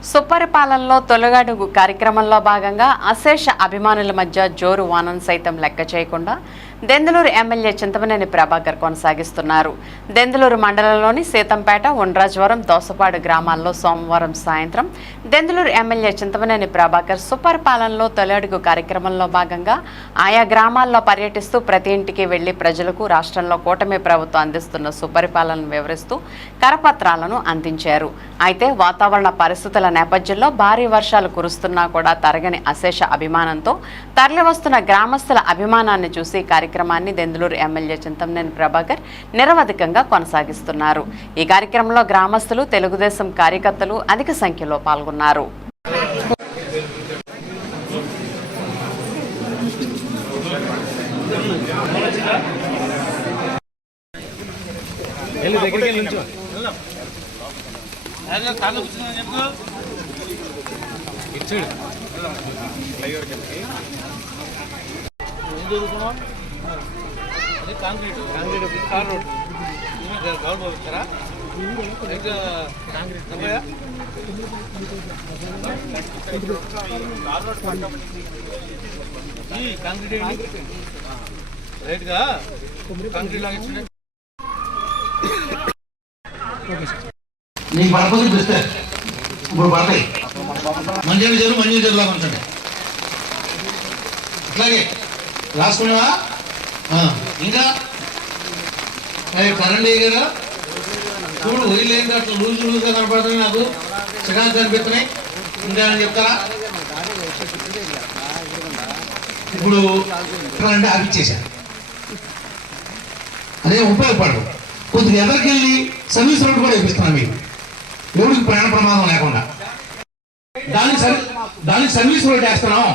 సుపరిపాలనలో తొలగడుగు కార్యక్రమంలో భాగంగా అశేష అభిమానుల మధ్య జోరు వానం సైతం లెక్క చేయకుండా దెందులూరు ఎమ్మెల్యే చింతమనేని ప్రభాకర్ కొనసాగిస్తున్నారు. దెందులూరు మండలంలోని సీతంపేట ఉండ్రాజవరం దోసపాడు గ్రామాల్లో సోమవారం సాయంత్రం దెందులూరు ఎమ్మెల్యే చింతమనేని ప్రభాకర్ సుపరిపాలనలో తొలడుగు కార్యక్రమంలో భాగంగా ఆయా గ్రామాల్లో పర్యటిస్తూ ప్రతి ఇంటికి వెళ్ళి ప్రజలకు రాష్ట్రంలో కూటమి ప్రభుత్వం అందిస్తున్న సుపరిపాలనను వివరిస్తూ కరపత్రాలను అందించారు. అయితే వాతావరణ పరిస్థితుల నేపథ్యంలో భారీ వర్షాలు కురుస్తున్నా కూడా తరగని అశేష అభిమానంతో తరలివస్తున్న గ్రామస్తుల అభిమానాన్ని చూసి కార్యక్రమాన్ని దెందులూరు ఎమ్మెల్యే చింతమనేని ప్రభాకర్ నిరవధికంగా కొనసాగిస్తున్నారు. ఈ కార్యక్రమంలో గ్రామస్తులు తెలుగుదేశం కార్యకర్తలు అధిక సంఖ్యలో పాల్గొన్నారు. వెళ్ళి దగ్గరికి వెళ్ళి నుంచో ఇచ్చాడు కాంక్రీట్ కాంక్రీట్ కార్ రోడ్ గౌరవ పంపిస్తారా కాంక్రీట్ కాంక్రీట్ రైట్గా కాంక్రీట్ లాగా ఇచ్చిండే నీకు పడకపోతే చూస్తే ఇప్పుడు పడతాయి మంజీలు చెరు మంజీలు చెరువులాగా ఉంచండి అట్లాగే రాసుకునేవా ఆ, ఇంకా? పరండి కరెంట్ కదా చూడు వీళ్ళు ఏంటి అట్లా లూజ్ లూజ్గా కనపడుతున్నాయి నాకు. చికాకు కనిపిస్తున్నాయి. ఇంకా అని చెప్తారా? ఇప్పుడు అంటే ఆపిచ్చేశాను అదే ఉపయోగపడదు. కొద్దిగా ఎవరికి వెళ్ళి సర్వీస్ రోడ్ కూడా ఇప్పిస్తున్నాను మీకు ఎవరికి ప్రాణ ప్రమాదం లేకుండా. దానికి దానికి సర్వీస్ రోడ్ వేస్తున్నాం.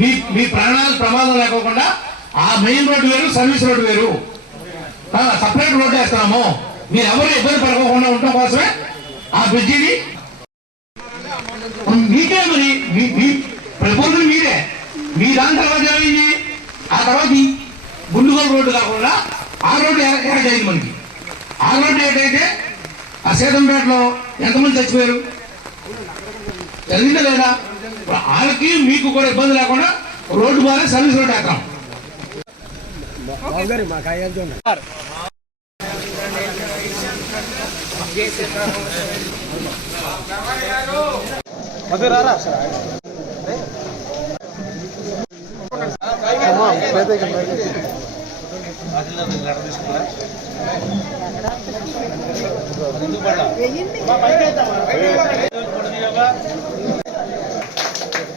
మీ మీ ప్రాణాలకు ప్రమాదం లేకోకుండా ఆ మెయిన్ రోడ్డు వేరు సర్వీస్ రోడ్డు వేరు. సపరేట్ రోడ్డు వేస్తున్నాము. మీరు ఎవరు ఇబ్బంది పడకోకుండా ఉండటం కోసమే ఆ బ్రిడ్జిని మీకే మరి. మీ మీ ప్రపోజల్ మీరే మీ దాని తర్వాత ఏమైంది? ఆ తర్వాత ఈ రోడ్డు కాకుండా ఆ రోడ్డు ఎక్కడ చేయండి మనకి. ఆ రోడ్డు ఏంటంటే ఆ సీతంపేటలో ఎంతమంది చచ్చిపోయారు? జరిగిందా లేదా? వాళ్ళకి మీకు కూడా ఇబ్బంది లేకుండా రోడ్డు బాగా సర్వీస్ రోడ్ వేస్తాం బావగారు మా కాయలతో చూడండి.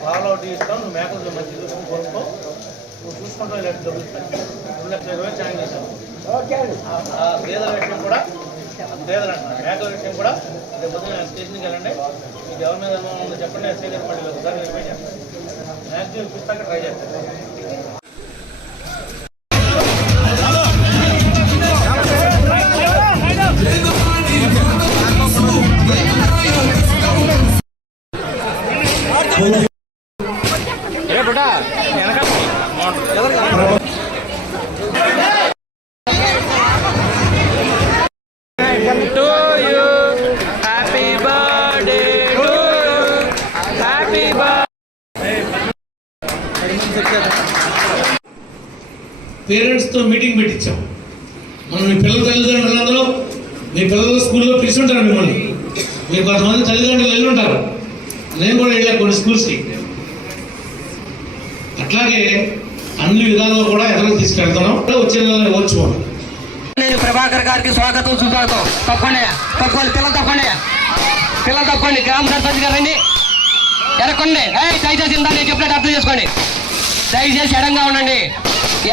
మధు ఇస్తాం నువ్వు మేకలు మంచి చూసుకుని కొనుక్కో ఇలా దొరుకుతాయి రెండు లక్షల ఇరవై విషయం కూడా మేకల విషయం కూడా రేపు పొద్దున్న స్టేషన్కి వెళ్ళండి. మీకు ఎవరి మీద అనుమానం ఉందో చెప్పండి ఎస్ఐ గారు మళ్ళీ ఒకసారి వెరిఫై మ్యాక్సిమం ట్రై ఏ బిడ్డ వెనక పేరెంట్స్తో పేరెంట్స్తో మీటింగ్ పెట్టించాం. మనం మీ పిల్లల తల్లిదండ్రులందరూ మీ పిల్లల స్కూల్లో పిలిచుంటారు మిమ్మల్ని. మీరు కొంతమంది తల్లిదండ్రులు వెళ్ళి ఉంటారు నేను కూడా వెళ్ళాను కొన్ని స్కూల్స్కి. అట్లాగే అన్ని విధాలుగా కూడా ఎదురు తీసుకెళ్తున్నాం. వచ్చే నెల ఓర్చుకోండి నేను ప్రభాకర్ గారికి స్వాగతం సుస్వాగతం. తప్పండి తప్పండి పిల్లలు తప్పండి. పిల్లలు తప్పండి గ్రామ సర్పంచ్ గారండి ఎరకండి. దయచేసి ఇందా నేను చెప్పినట్టు అర్థం చేసుకోండి. దయచేసి ఎడంగా ఉండండి.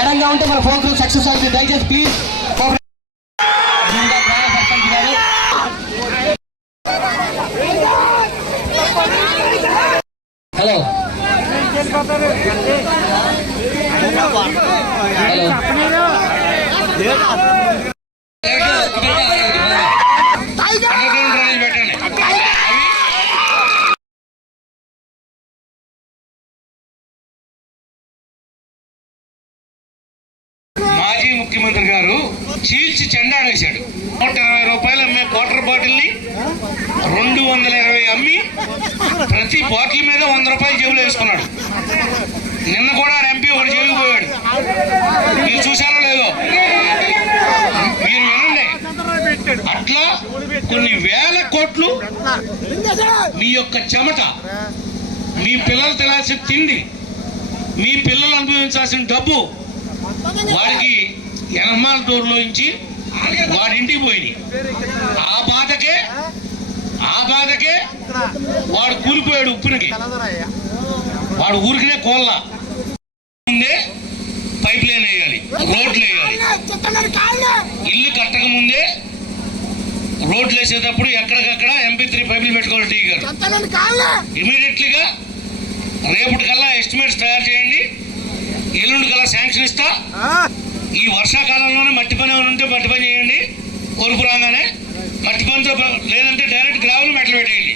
ఎడంగా ఉంటే మన ప్రోగ్రామ్ సక్సెస్ అవుతుంది. దయచేసి ప్లీజ్ హలో. చెప్పలేదు ముఖ్యమంత్రి గారు చీల్చి చెండా వేశాడు. నూట ఇరవై రూపాయలు అమ్మే క్వార్టర్ బాటిల్ని రెండు వందల ఇరవై అమ్మి ప్రతి బాటిల్ మీద వంద రూపాయలు జేబులో వేసుకున్నాడు. నిన్న కూడా ఎంపీ ఒకటి జైలుకు పోయాడు. మీరు చూశారో లేదో? మీరు వినండి. అట్లా కొన్ని వేల కోట్లు మీ యొక్క చెమట మీ పిల్లలు తినాల్సిన తిండి మీ పిల్లలు అనుభవించాల్సిన డబ్బు వారికి ఎనమాల డోర్లో నుంచి వాడి ఇంటికి పోయినాయి. ఆ బాధకే ఆ బాధకే వాడు కూలిపోయాడు ఉప్పునికి. వాడు ఊరికినే కోళ్ళ ముందే పైప్ లైన్ వేయాలి రోడ్లు వేయాలి. ఇల్లు కట్టక ముందే రోడ్లు వేసేటప్పుడు ఎక్కడికక్కడ ఎంపీ త్రీ పైపులు పెట్టుకోవాలి టీ గారు. ఇమీడియట్లీగా రేపటి కల్లా ఎస్టిమేట్స్ తయారు చేయండి. ఎల్లుండి కల్లా శాంక్షన్ ఇస్తా. ఈ వర్షాకాలంలోనే మట్టి పని ఉంటే మట్టి పని చేయండి. ఒరుపు రాగానే మట్టి పనితో లేదంటే డైరెక్ట్ గ్రావులు మెట్లు పెట్టేయండి.